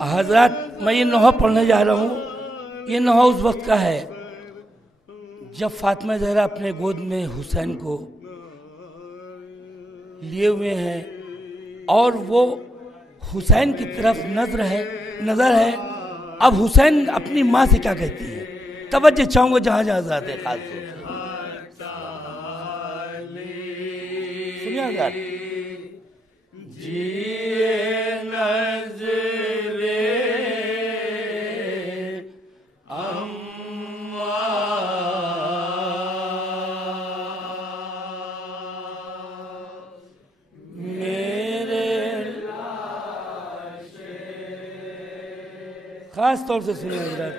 حضرات میں یہ نوحہ پڑھنے جا رہا ہوں. یہ نوحہ اس وقت کا ہے جب فاطمہ زہرا اپنے گود میں حسین کو لیے ہوئے ہیں اور وہ حسین کی طرف نظر ہے. اب حسین اپنی ماں سے کیا کہتی ہے؟ توجہ چاہوں گا جہاں جہاں حضرات ہے خاص طور سے سنیے حضرات. جیے نظرے خاص طور سے سنیں حضرات.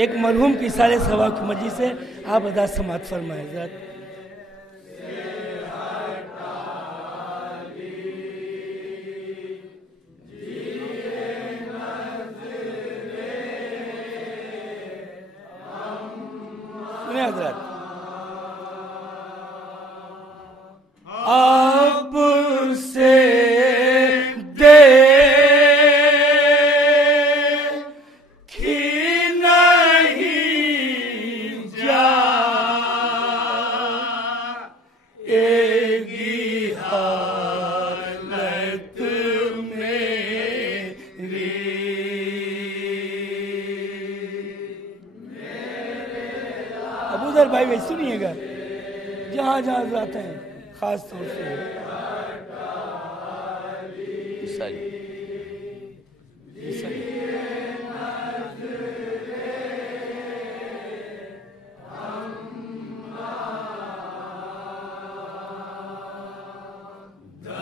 ایک مرحوم کی سارے ثواب کی مجلس سے آپ ادا سماعت فرمائیں حضرات. سنیں حضرات. اب سے ابوذر بھائی بھائی سنیے گا جہاں جہاں حضرات ہیں خاص طور سے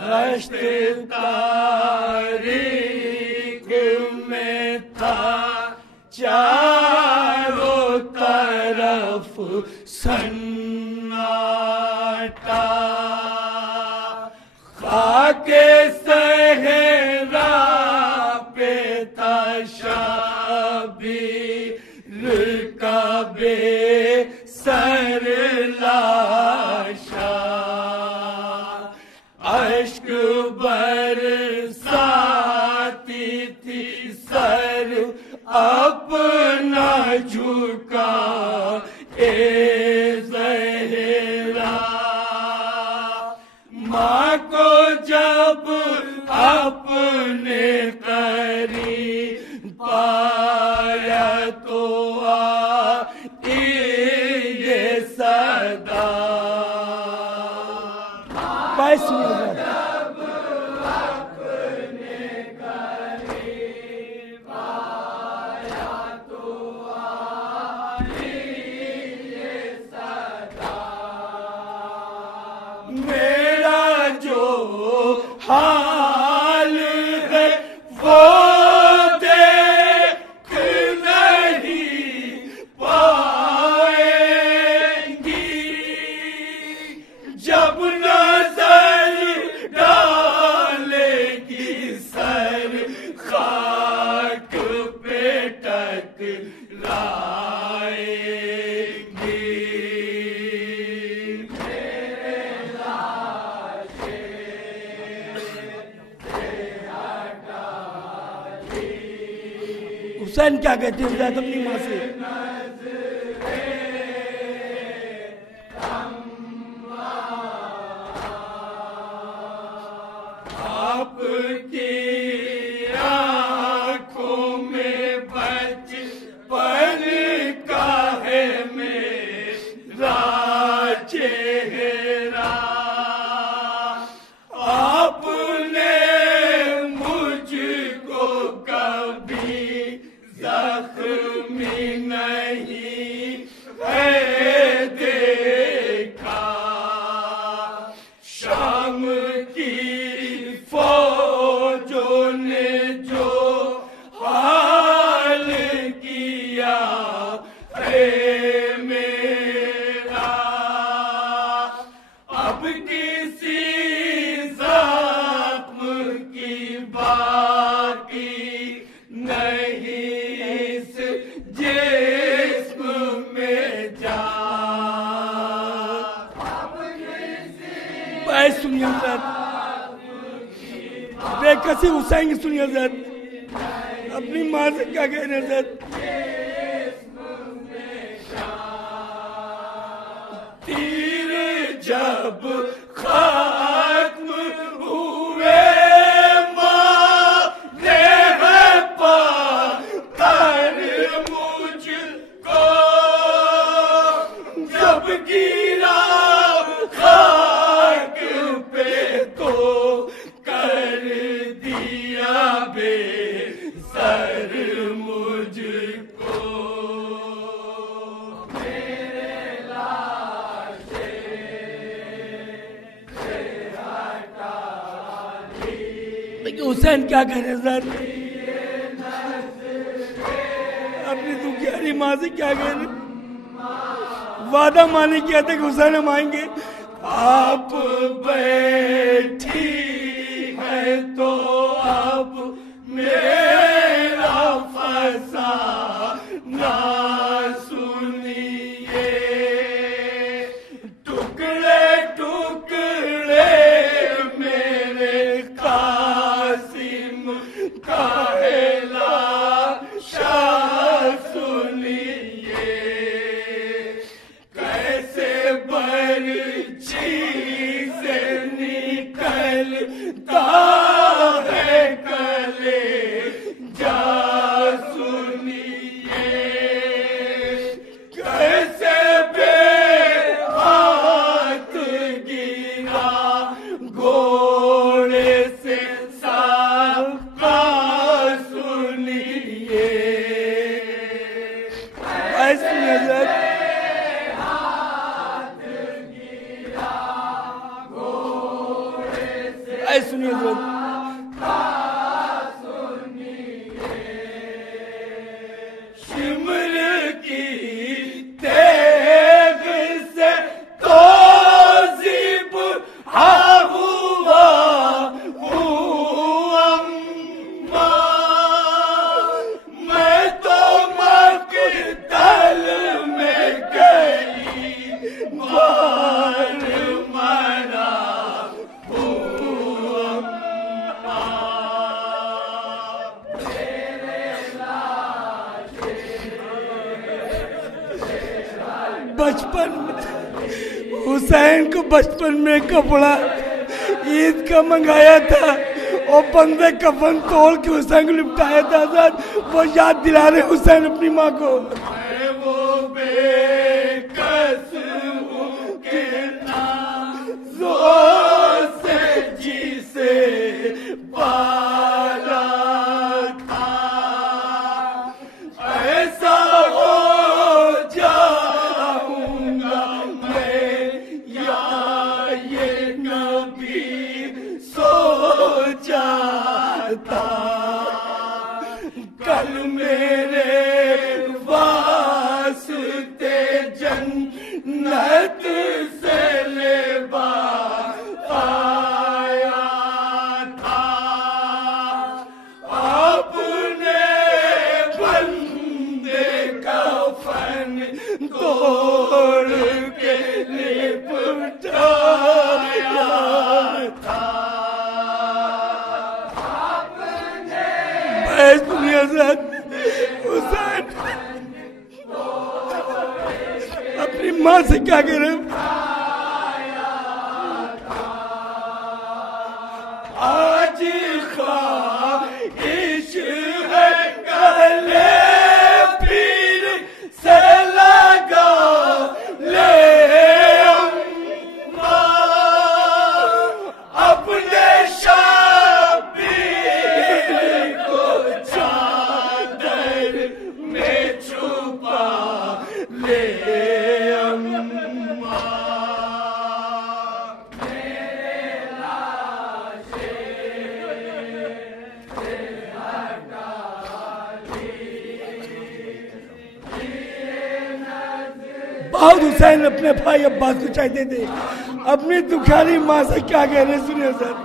دشت تاریک میں تھا چاروں طرف سناٹا خاک صحرا پہ تھا شبیر کا بے سر لاشا اشک برساتی تھی سر اپنا جھکا اے زہرا ماں کو جب اپنے قریب پایا تو آئی یہ صدا. بائیس منٹ میرا جو حال ہے وہ دیکھ نہیں پائیں گی جب نظر ڈالے گی سر خاک پہ ٹکرائے گی. حسین کیا کہتے ہیں حضرت اپنی ماں سے؟ آپ کی آنکھوں میں بچپن کا ہے میرا چہرہ آپ نے مجھ کو کبھی زخمی نہیں سے حسین کی سنیے حضرت، اپنی ماں سے کیا کہہ رہے حضرت؟ تیر جب ختم ہوئے حسین کیا کہہ رہے سر؟ اپنی دکھیاری ماں سے کیا کہہ رہے؟ وعدہ مانی کیا تھا کہ حسین ہم آئیں گے. آپ بیٹھی ہے تو اب میرا فسانہ سنیے، ٹکڑے ٹکڑے میرے قاسم کا لاشا سنیے، کیسے برچی سے نکلتا ہے کلے جا سنیے، کیسے بے ہاتھ گرا گھوڑے سے سابقہ سنیے. ایسی نظر سنیے شمر کی تیغ سے توزیب ہوا اما، میں تو مقتل میں گئی بار مرا بچپن میں حسین کو بچپن میں کپڑا عید کا منگایا تھا اور بندے کفن توڑ کے حسین کو لپٹایا تھا حضرت. وہ یاد دلا رہے حسین اپنی ماں کو. وہ بے کس کے نازوں سے جسے پالا تھا، ایسا ہو جاؤں گا میں یا یہ نبی سوچا تھا. کل میرے واسطے جنت سے لباس آیا تھا، اپنے بندے کفن توڑ کے لپٹایا تھا. حسین اپنی ماں سے کیا کہہ رہے ہیں؟ آج خواہش ہے گلے پیر سے لگا لے اما، اپنے شبیر کو چادر میں چھپا لے اما. بہت حسین اپنے بھائی عباس کو چاہتے تھے. اپنی دکھاری ماں سے کیا کہہ رہے سنیے سر.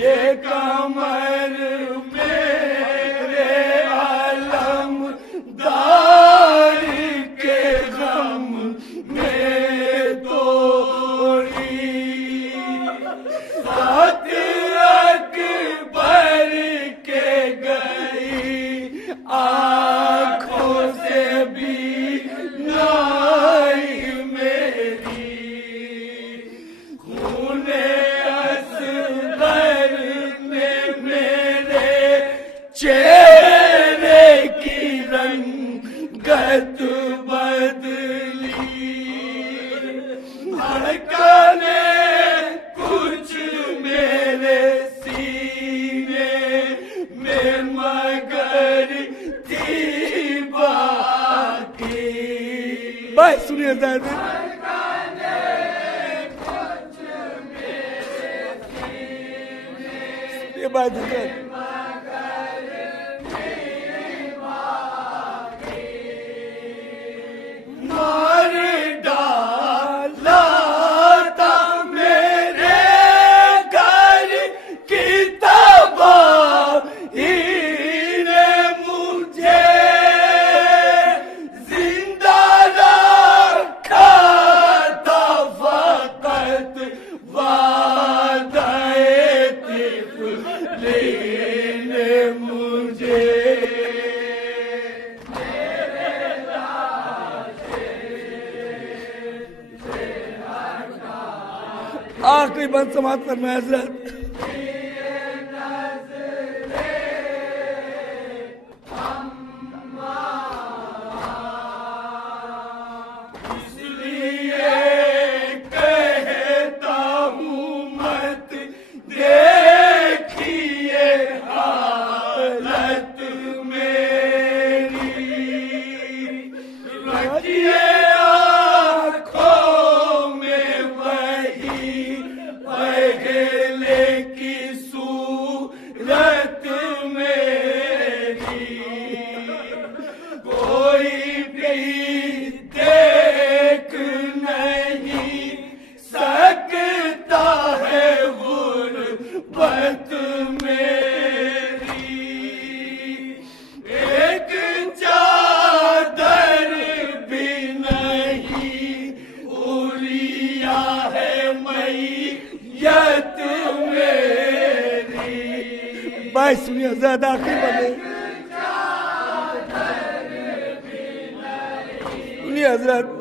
یہ کمر میرے عالم دار کے غم میں توڑی، سات اکبر आंखों से भी नाई मेरी खूने असगर ने मेरे चेहरे की रंगत बदली धड़कने कुछ मेरे सीने में मगर थी बाकी बस सुनिए दादा ये बात है मार डाला था मेरे घर की तबाही ने मुझे जिंदा रखा था फकत वादाए तिफली ने मुझे आखिरी बंद समाप्त करना है हजरत इसलिए कहता हूँ मत देखिए हालत मेरी रखिए पहले की सूरत मेरी कोई भी देख नहीं सकता है गुर्बत मेरी एक चादर भी नहीं उड़िया है मैयत मेरी बस सुनिए ज्यादा आखिरी बने सुनिए हजरत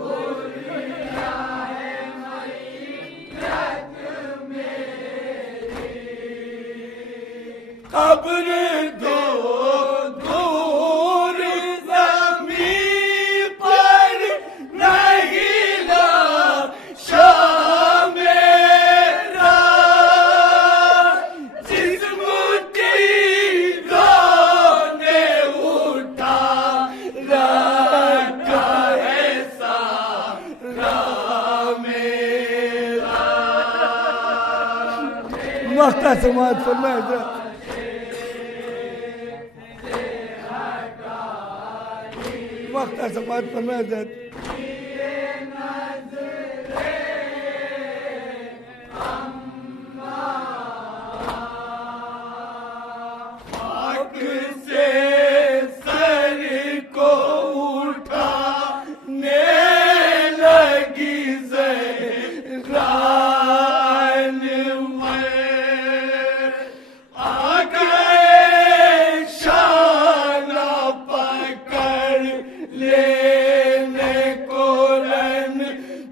कब्र दो दूर ज़मीं पर नहीं लाशा मेरा जिस्म तीरों ने उठा रखा है सारा मेरा मक्का समाज फरमाया वक्त समाज फरमाया जाता से सर को उठाने लगी ज़हरान में आ गए शाना पकड़ लेने को रन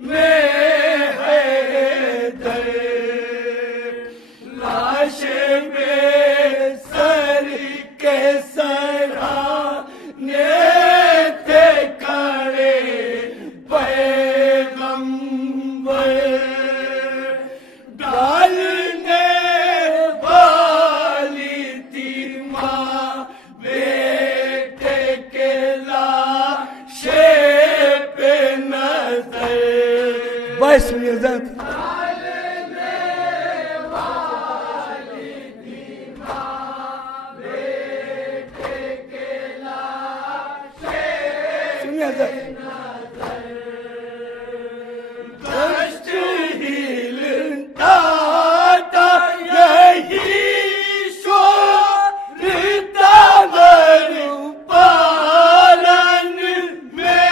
में है दर लाश बेसर के सराहने थे खड़े पैगंबर डालने वाली थी माँ बेटे के लाशे पे नजर बस सुनिए ज़रा दश्त हिलता था यही शोरता वर पालन में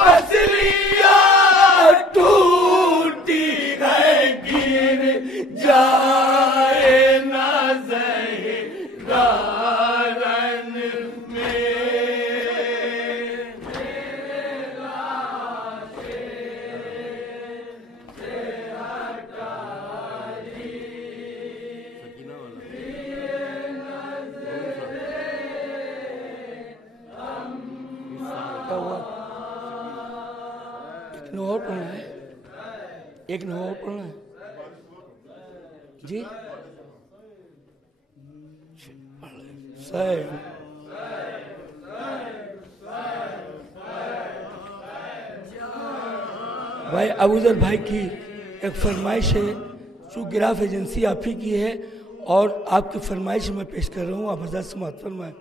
पसलियाँ टूटी है गिर जाए न ज़हरान पढ़ना है, एक नंबर और पढ़ना है जी। सही भाई अबूजर भाई की एक फरमाइश है, गिराफ एजेंसी आप ही की है और आपकी फरमाइश मैं पेश कर रहा हूँ, आप हज़रत समाअत फरमाएं।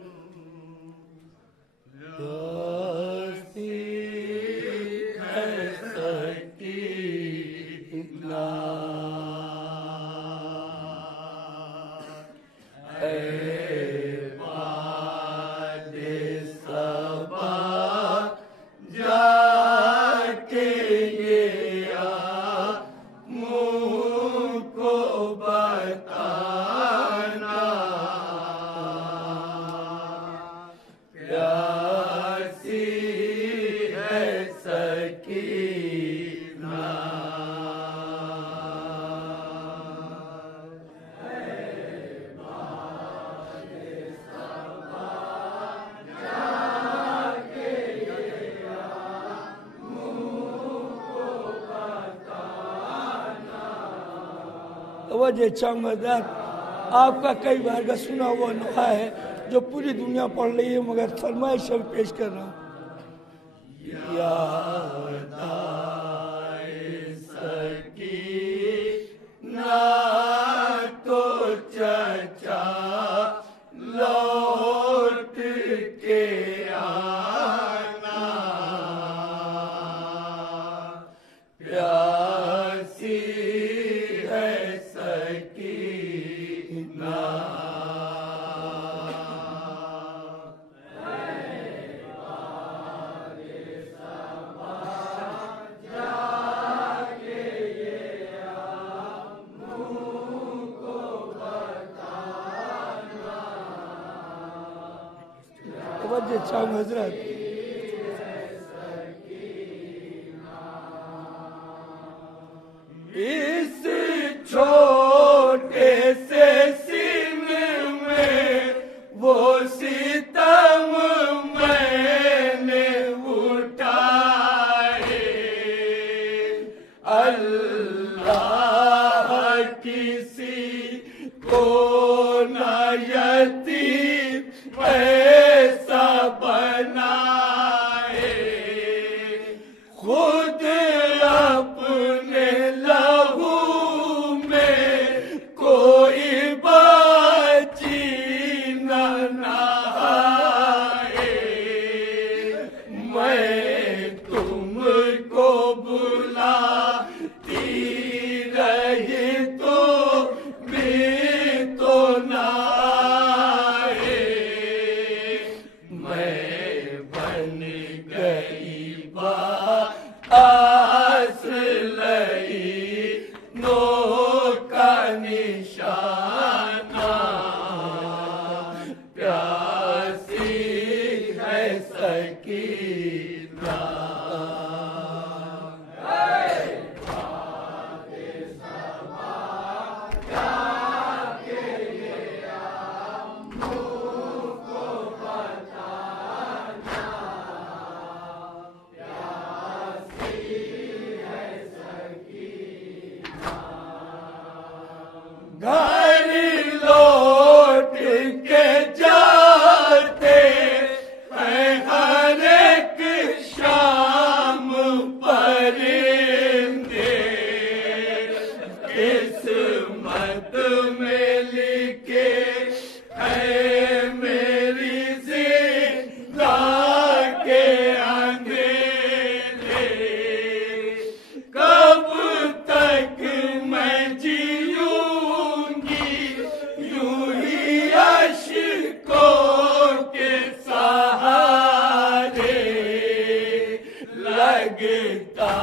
आपका कई बार का सुना हुआ नुहा है जो पूरी दुनिया पढ़ रही है, मगर फरमाइश हम पेश कर रहा हूँ। याद आए सकीना तो चचा लौट के आना, प्यासी है सकीना। हजरत इस छोटे से सीन में वो सितम मैंने उठाए, अल्लाह किसी को न यतीम ऐसा बनाए, खुद अपने लहू में कोई बाची न नहाए। मैं तुमको बुलाती रही तो भी तो ना आए, मैं बन गई आस लई नो का निशाना, प्यासी है सकीना। घर लौट के जाते हैं हर एक शाम परिंदे, किस्मत में लिखे है मेरी जिंदा के अंधेरे, कब तक मैं जीऊंगी यूं ही अश्कों के सहारे, लगता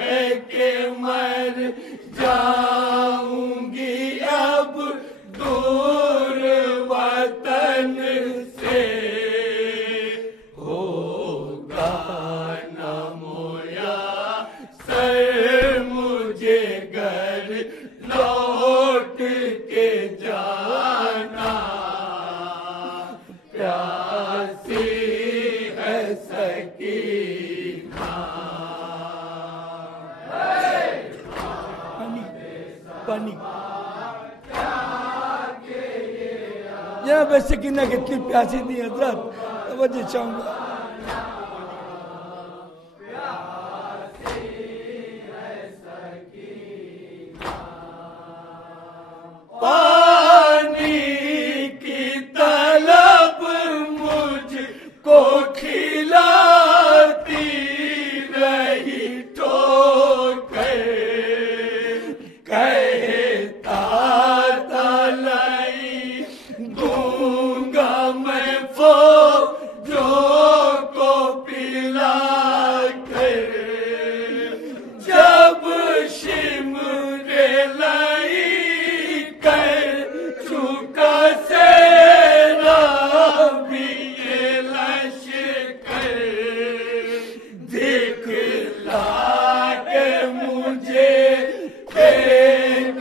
है कि मर जाऊंगी अब दूर वतन से, होगा न मोया सर मुझे घर लौट के जाना, प्यासी है सकीना। जनाब सकीना कितनी प्यासी थी हजरत, तवज्जो चाहूंगा। पानी की तलब मुझको खिलाती रही ठोकर, कहता था नहीं दूंगा मैं फौजों को पिला कर, जब शिमरे लाई कर चुका सेना भी ये लश्कर, दिखला के मुझे फेंक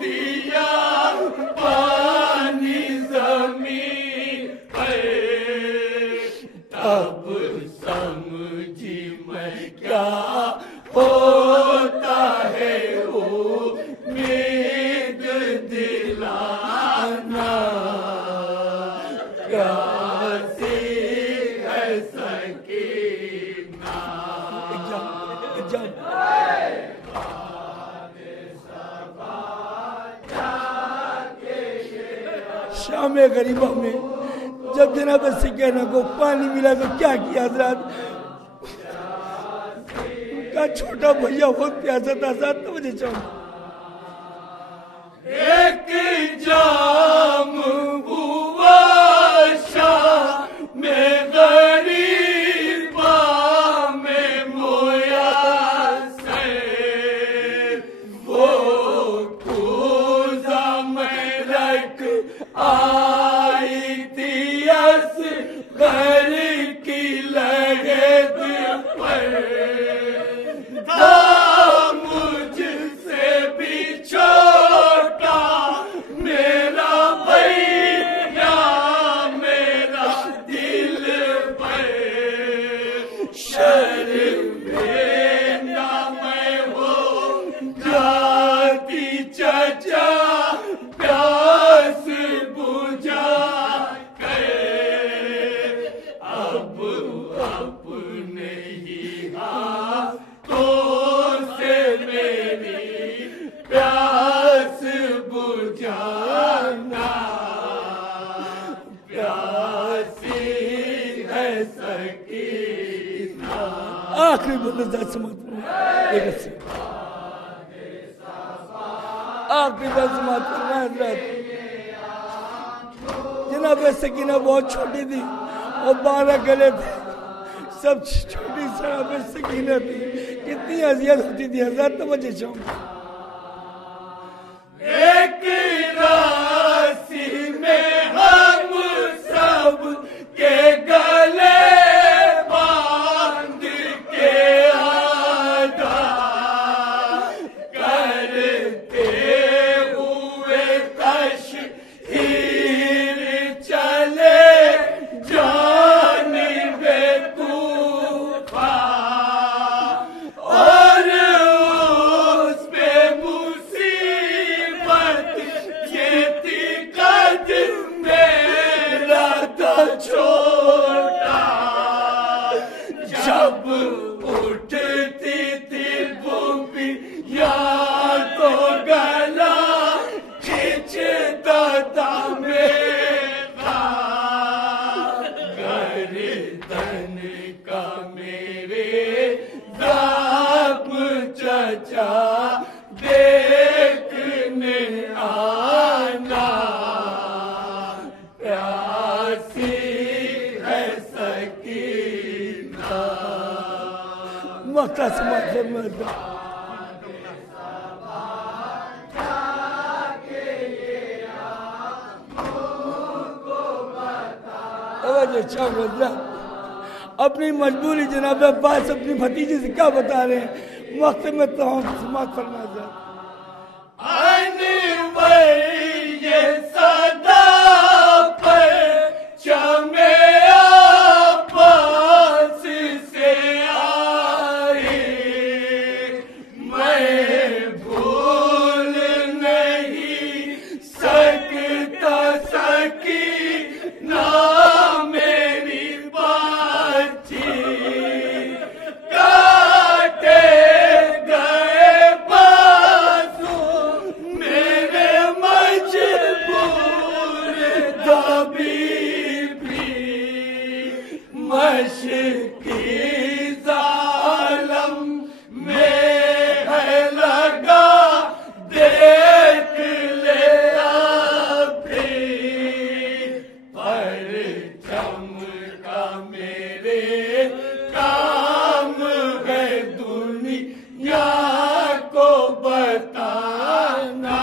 दिया पानी जमीन पर, तब समझी मैं क्या होता है उम्मीद दिलाना, प्यासी है सकीना। शाम गरीबा में जब जनाब सकीना को पानी मिला तो क्या किया हजरत, उनका छोटा भैया बहुत प्यासा था साथ, तवज्जो चाहूंगा। एक जाम हुआ शाम में गरीबा में मोया से, वो कूज़ा में रख आई थी असग़र की लगत पर, मुझसे भी छोटा मेरा भैया मेरा दिल पर, शर्मे ना मैं हो जाती चचा प्यास बुझा कर, अब अपने ही हाथों से मेरी प्यास बुझाना, प्यासी है सकीना। आखिरी बंदा समाप्त आखिरी बात समाप्त करना हजरत। जनाब सकीना बहुत छोटी थी और 12 गले थे, सब छोटी जनाब सकीना थी, कितनी अजियत होती थी हजरत, तवज्जो चाहूंगा। एक राशि में हम सब के गले बांध के आधा करते हुए तशहीर चले जानिबे कूफा, और उस पे मुसीबत ये थी कद मेरा था छोटा, जब उठती थी भूमि या तो गला खींचता था मेरा, गर्दन का मेरे ज़ख्म चचा देखने आना, प्यासी है सकीना। मक्का समाज फरमाता अपनी मजबूरी जनाब अब्बास अपनी भतीजे से क्या बता रहे हैं, वक्त में तो हम समाप्त फरमा जाए। ये सदा पर चमे पास से आई, मैं भूल नहीं सकता सकी چمکا میرے کام ہے دنیا کو بتانا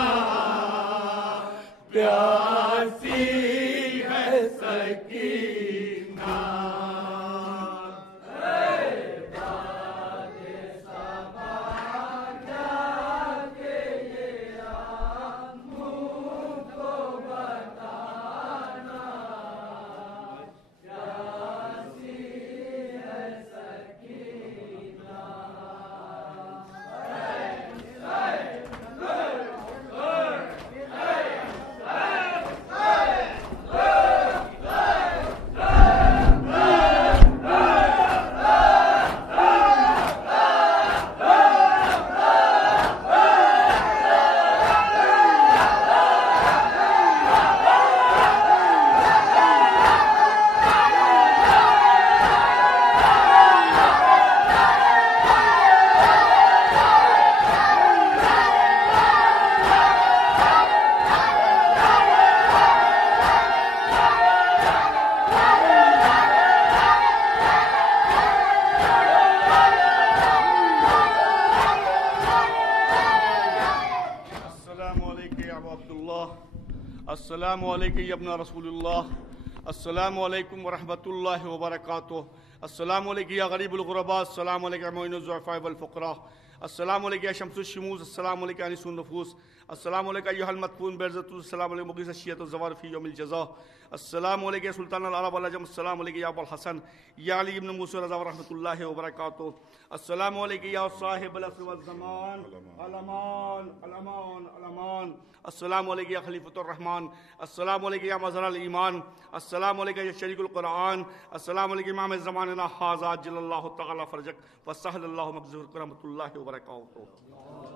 پیاسی ہے سکینہ السلام علیکم یا ابن رسول اللہ السلام علیکم ورحمۃ اللہ وبرکاتہ السلام علیکم یا غریب الغرباء السلام علیکم یا معین الضعفاء والفقراء السلام علیکم یا شمس الشموس السلام علیکم یا انیس النفوس السلام علیکم ایھا المدفون بعزت السلام علیکم مغیث الشیعۃ الزوار فی یوم الجزاء السلام علیکم یا سلطان العرب والعجم السلام علیکم یا ابو الحسن یا علی ابن موسی رضا ورحمۃ اللہ وبرکاتہ السلام علیکم یا صاحب العصر والزمان الامان الامان الامان السلام علیکم یا خلیفۃ الرحمن السلام علیکم یا مظہر الایمان السلام علیکم یا شریک القرآن السلام علیکم امام زماننا ھذا عجل اللہ تعالی فرجک وسہل اللہ مغفرۃ رحمۃ اللہ وبرکاتہ